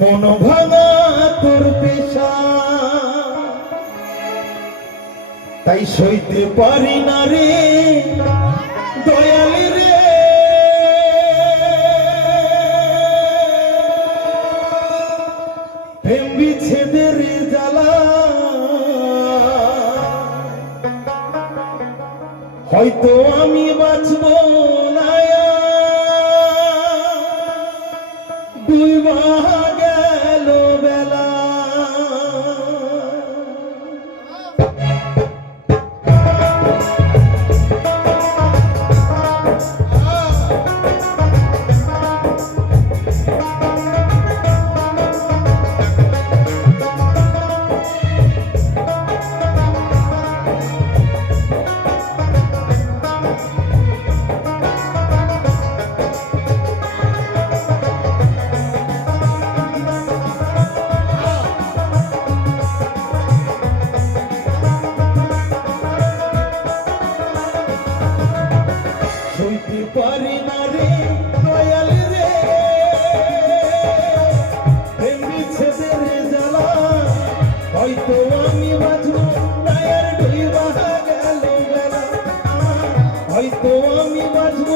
মন ভাঙা তোর পেশা। তাই সইতে পারি না রে, দয়ালি রে। প্রেম বিচ্ছেদের জ্বালা। হয়তো আমি বাঁচব। পারি না রে, দয়াল রে। প্রেম বিচ্ছেদের জ্বালা, হয়তো আমি বাঁচব না আর ডুইবা গেল বেলা হয়তো আমি বাঁচব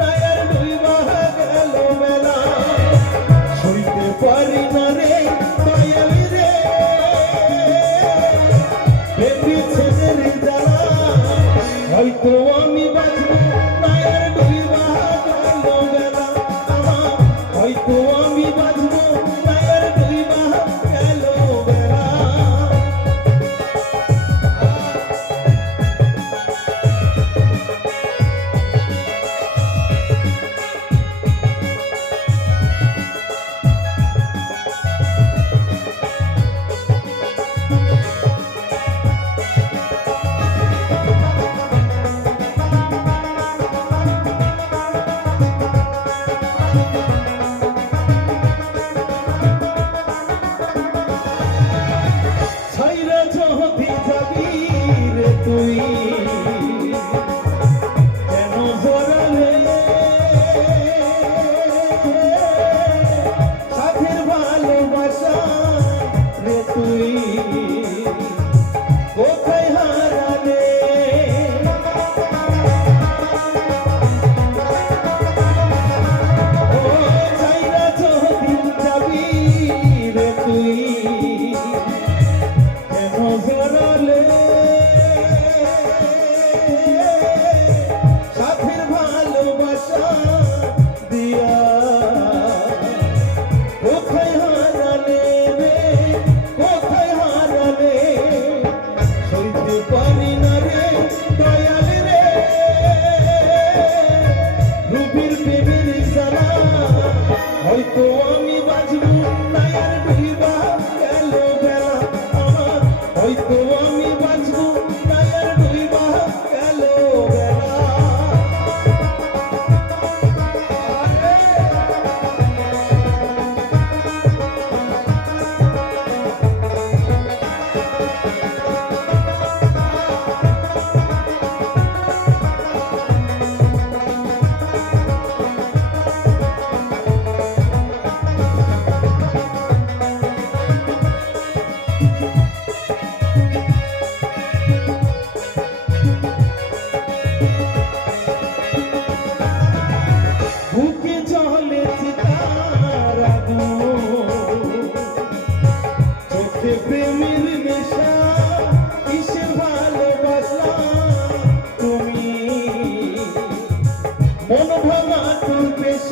না আর ডুইবা গেল বেলা সইতে পারি না রে, দয়াল রে। প্রেম বিচ্ছেদের জ্বালা, হয়তো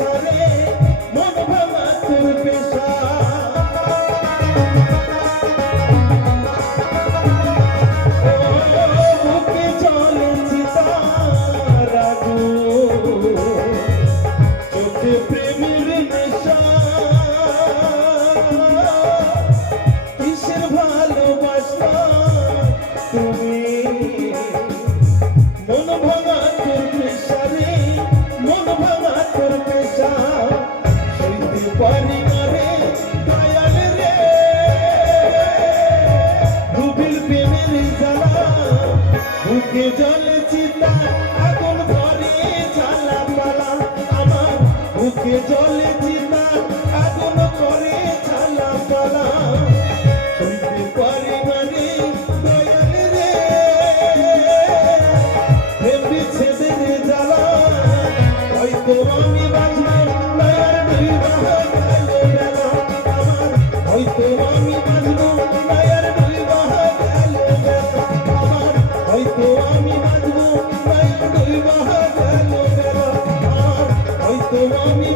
sabes চোখে জল চিতা আগুন ভরে ঝালা করে ঝালা পালা। Follow me.